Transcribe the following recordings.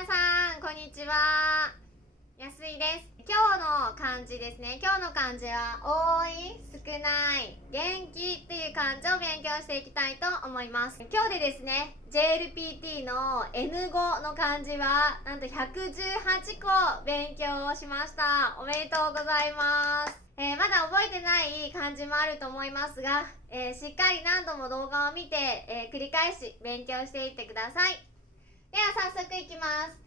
皆さんこんにちは、安井です。今日の漢字ですね。今日の漢字は多い、少ない、元気っていう漢字を勉強していきたいと思います。今日でですね JLPT の N5 の漢字はなんと118個勉強しました。おめでとうございます。まだ覚えてない漢字もあると思いますが、しっかり何度も動画を見て、繰り返し勉強していってください。では早速いきます。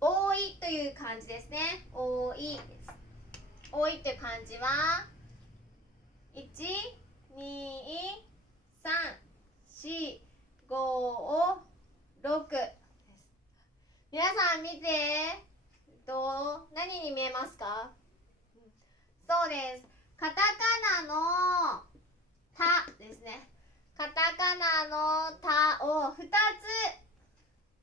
多いという漢字ですね。多いです。多いという漢字は1、2、3、4、5、6です。皆さん見て、何に見えますか？そうです。カタカナのタですね。カタカナのタを2つ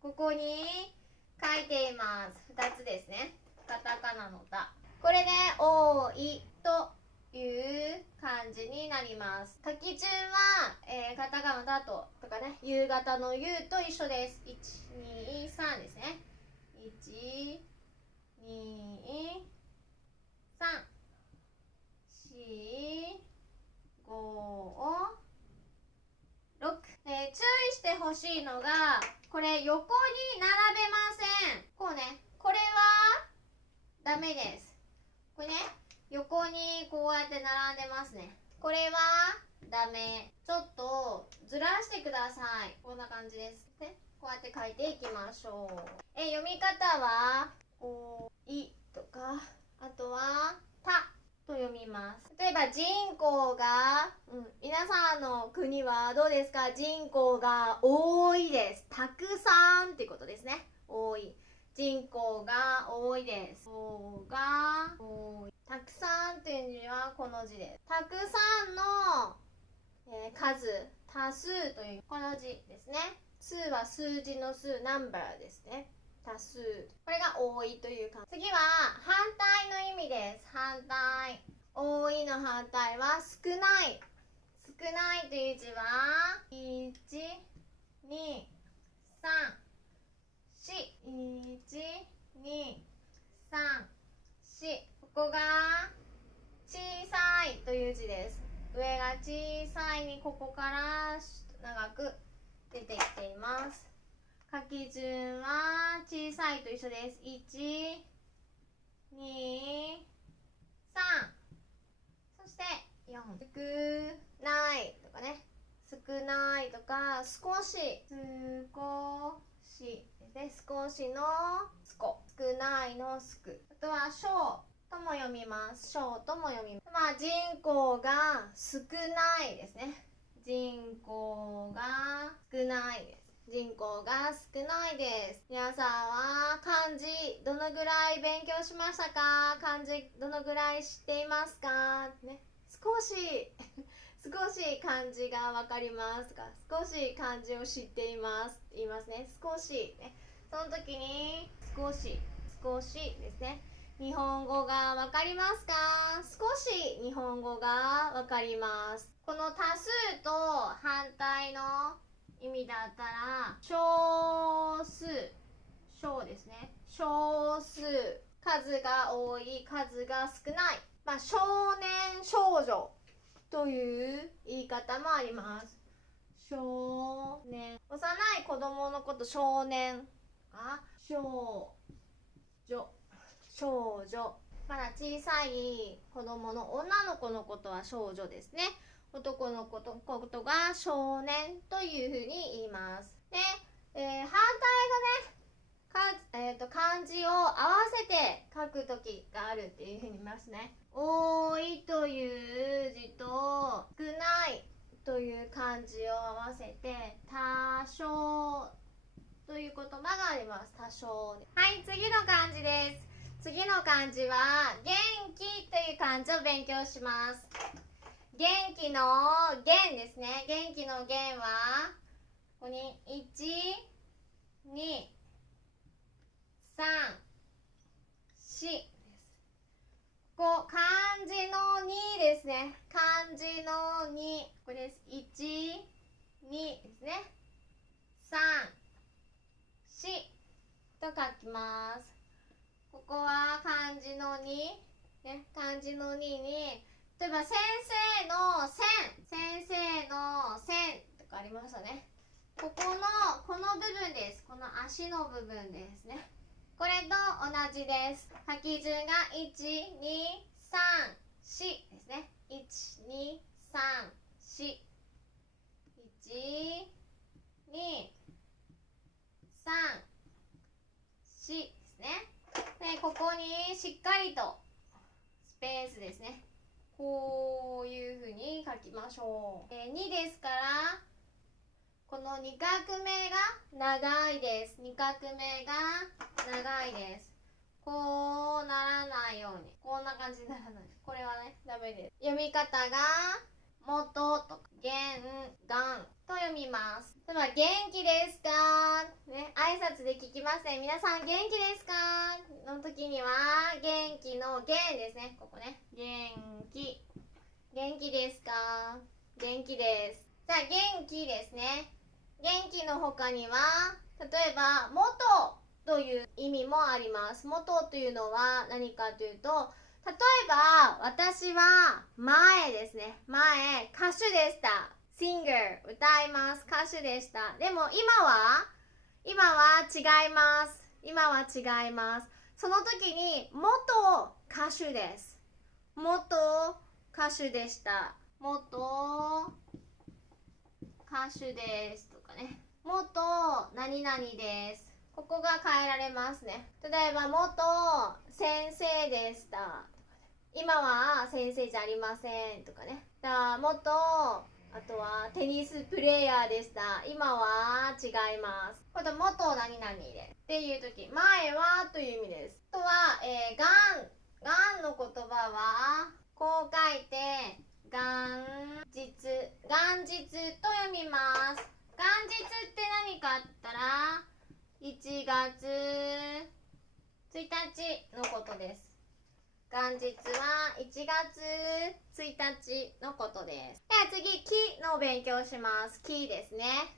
ここに書いています。2つですね。カタカナのタ。これで多いという漢字になります。書き順は、カタカナのタとかね、夕方の夕と一緒です。1、2、3ですね。1、2、3、4、5、6、注意してほしいのが、これ横に並べません。こうね、これはダメです。これね、横にこうやって並んでますね。これはダメ。ちょっとずらしてください。こんな感じです。ね、こうやって書いていきましょう。読み方は、おいとか、あとは、たと読みます。例えば人口が、皆さんの国はどうですか？人口が多いです。たくさんってことですね。多い。人口が多いです。が多い。たくさんっていう字はこの字です。たくさんの、数、多数というこの字ですね。数は数字の数、ナンバーですね。多数。これが多いという漢字。次は反対の意味です。反対。多いの反対は少ない。少ないという字は1、2、3、4。1、2、3、4。ここが小さいという字です。上が小さいにここから長く出てきています。書き順は小さいと一緒です。1、2、3、そして4。少ないとかね、少ないとか、少し、少しですね。少しの少、少ないの少。あとは少とも読みます。少とも読みます。人口が少ないですね。人口が少ないです。人口が少ないです。皆さんは漢字どのぐらい勉強しましたか？漢字どのぐらい知っていますか？ね、少し漢字がわかりますか？少し漢字を知っていますって言いますね。少し、ね、その時に少しですね。日本語がわかりますか？少し日本語がわかります。この多数と反対の意味だったら少数、少ですね。少数、数が多い、数が少ない。少年少女という言い方もあります。少年、幼い子供のこと少年、少女、少女。まだ小さい子供の女の子のことは少女ですね。男の子のことが少年というふうに言います。で、反対がね、漢字を合わせて書くときがあるっていうふうに言いますね。多いという字と少ないという漢字を合わせて多少という言葉があります。多少。はい、次の漢字です。次の漢字は元気という漢字を勉強します。元気の元ですね。元気の元はここに1、2、3、4です。ここ漢字の2ですね。漢字の2、ここです。1、2ですね。3、4、きます。ここは漢字の2、ね、漢字の2に、例えば先生の先生の線とかありましたね。ここのこの部分です。この足の部分ですね。これと同じです。書き順が1、2、3、4ですね。1、2、3、4。1、2、3、4ですね。で、ここにしっかりとスペースですね。こういうふうに書きましょう。2ですから、この2画目が長いです。2画目が長いです。こうならないように。こんな感じにならない。これはね、ダメです。読み方が、元とか、元、元と読みます。では、元気ですかね、挨拶で聞きますね。皆さん元気ですかの時には、元気の元ですね。ここね。元気。元気ですか元気です。じゃあ、元気ですね。元気の他には、例えば、元という意味もあります。元というのは何かというと、例えば、私は前ですね。前、歌手でした。singer、歌います。歌手でした。でも今は違います。今は違います。その時に、元歌手です。元歌手でした。元歌手ですとかね。元何々です。ここが変えられますね。例えば、元先生でした。今は先生じゃありませんとかね。元、あとはテニスプレーヤーでした。今は違います。これ元何々でっていう時、前はという意味です。あとは、元の言葉はこう書いて元日と読みます。元日って何かあったら1月1日のことです。元日は1月1日のことです。では次、木の勉強します。木ですね。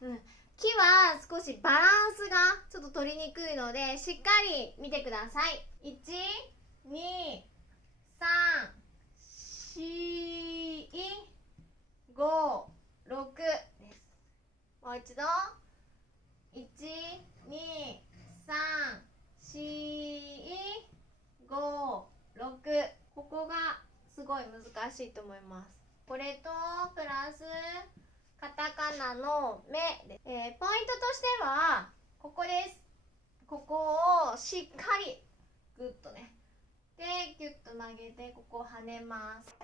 木は少しバランスがちょっと取りにくいので、しっかり見てください。1、2、3、4、5、6です。もう一度。1、2、3、4、5、6。ここがすごい難しいと思います。これとプラスカタカナの目で、ポイントとしてはここです。ここをしっかりグッとねでギュッと曲げてここを跳ねます。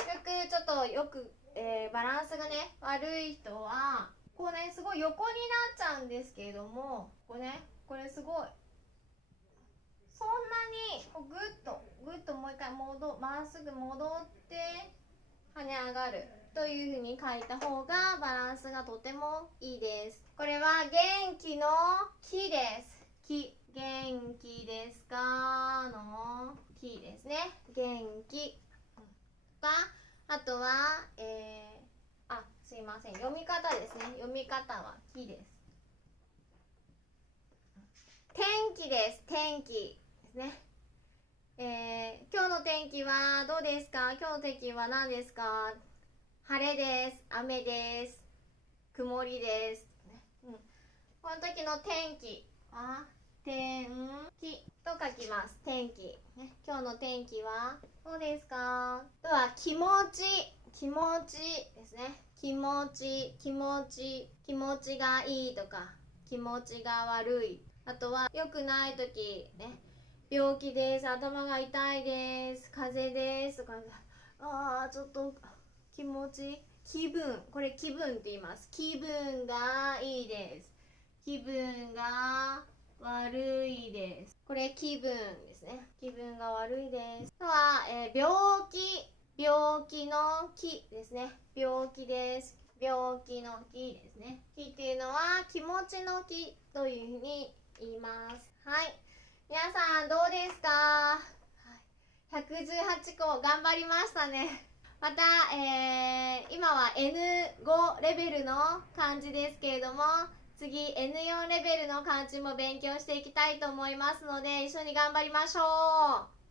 よくバランスがね悪い人はこうねすごい横になっちゃうんですけれども、これすごいそんなにこうグッともう一回まっすぐ戻って跳ね上がるという風に書いた方がバランスがとてもいいです。これは元気の気です。気、元気ですかの気ですね。元気とか、あとはすいません、読み方ですね。読み方は気です。天気です。天気ですね。今日の天気はどうですか？今日の天気は何ですか？晴れです。雨です。曇りです。この時の天気は天気と書きます。天気、ね。今日の天気はどうですか？あとは気持ちですね。気持ちがいいとか気持ちが悪い。あとは良くない時ね。病気です。頭が痛いです。風邪ですとか、ちょっと気持ち、気分、これ気分って言います。気分がいいです。気分が悪いです。これ気分ですね。気分が悪いです。あとは、病気の気ですね。病気です。病気の気ですね。気っていうのは気持ちの気というふうに言います。はい。皆さんどうですか？118個頑張りましたね。また、今は N5 レベルの漢字ですけれども、次 N4 レベルの漢字も勉強していきたいと思いますので、一緒に頑張りましょう。